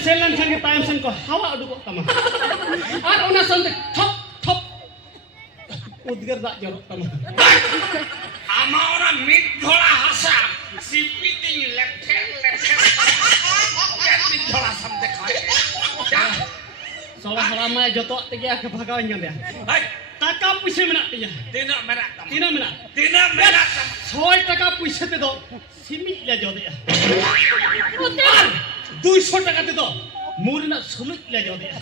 sen lan kan ke tayam sen ko hawa uduk tama ar ona son thop thop udgar dak jorok tama ama orang mid thola hasa sipiting lephen ya mid thola samde khae solah lama joto tege ke bagawan jam ya hai taka puise menak tiya tina menak tam tina menak tina menak tam 6 টাকা puise te do simit la jode ya 200 টাকা te do murna sulut la jode ya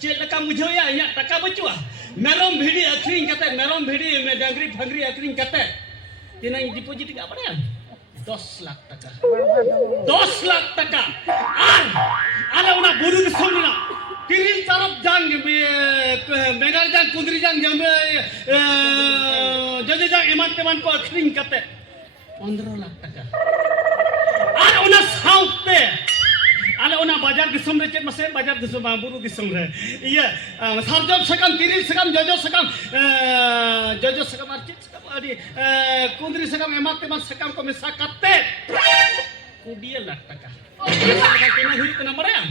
ᱪᱮᱫ ᱞᱮᱠᱟ ᱵᱩᱡᱷᱟᱹᱣᱭᱟ ᱤᱧᱟᱹᱜ ᱴᱟᱠᱟ ᱵᱟᱹᱪᱩᱜᱼᱟ ᱢᱮᱨᱚᱢ ᱵᱷᱤᱰᱤ ᱟᱹᱠᱷᱨᱤᱧ ᱠᱟᱛᱮ ᱢᱮᱨᱚᱢ ᱵᱷᱤᱰᱤ ᱰᱟᱝᱨᱤ ᱯᱷᱟᱝᱨᱤ ᱟᱹᱠᱷᱨᱤᱧ ᱠᱟᱛᱮ ᱛᱤᱱᱟᱹᱜ ᱰᱤᱯᱚᱡᱤᱴ ᱠᱟᱜ ᱵᱟᱲᱟᱭᱟ 10 লাখ টাকা 10 লাখ টাকা আর আরে ওনা বুরু দিশম না তিরিল তরফ জান মেগার জান কুন্দ্রি জান যদি জান এমান তেমান কো আখরিং কাতে 15 লাখ টাকা আর ওনা সাউতে আলে ওনা বাজার দিশম রে চেত মাসে বাজার দিশম বুরু দিশম রে ইয়া সারজম সাকাম তিরিল সাকাম জজো সাকাম আর চেত সাকাম আদি কুন্দ্রি সাকাম এমান তেমান সাকাম কো মেসা কাতে 20 লাখ টাকা কেনা হুই কেনা বাড়ায়া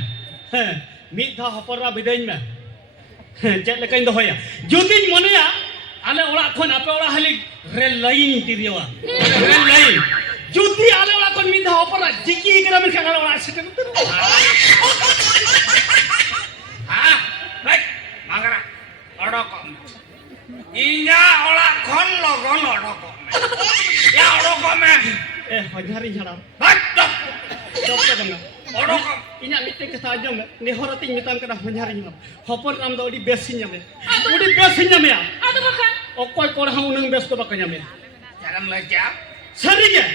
হ্যাঁ mid dha hopora bidain me chet lekain dohoya judiñ moneya ale orak khon ape orak hali rel line tiriwa rel line judi ale orak khon mid dha hopora jiki kena men khala orak sete ha hai mangara odok inya orak khon logon odok ya odok me hojari jhara hai stop stop ka danga odok inya mitte ke sajam ne horating mitam kada hojari jhara hopor nam do odi besin nyame odi besin nyame adu bakan okoy kor ha unang bes ko baka nyame jangan lagi sari ge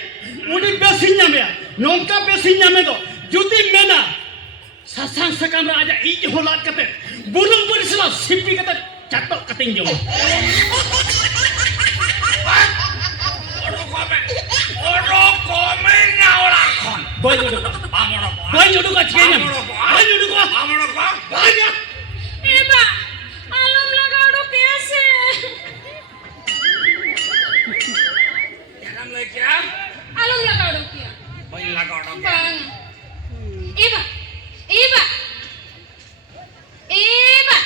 odi besin nyame nongka besin nyame do judi mena sasang sakam ra aja ij holat kate burung burisla sipi kate catok kating jom odok me nya orak khon banyu do banyu do ka chenya banyu do ka amro ko banyu Eba, alam लगाओ तो कैसे? jangan lagi Alam लगाओ तो क्या? bagi lagu odok Bang. Eba, Eba, Eba.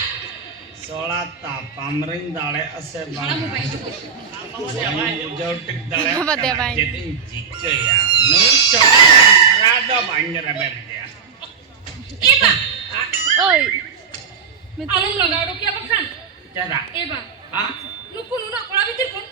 sholat pamring dale ase Mana mau baik juga? jautik dale Apa dia main? jadi jike ya nu sholat rada banyak ber dia Eba, Oi. alam लगाओ तो क्या बखान? cara Eba, ah lu pun udah kalau bitir pun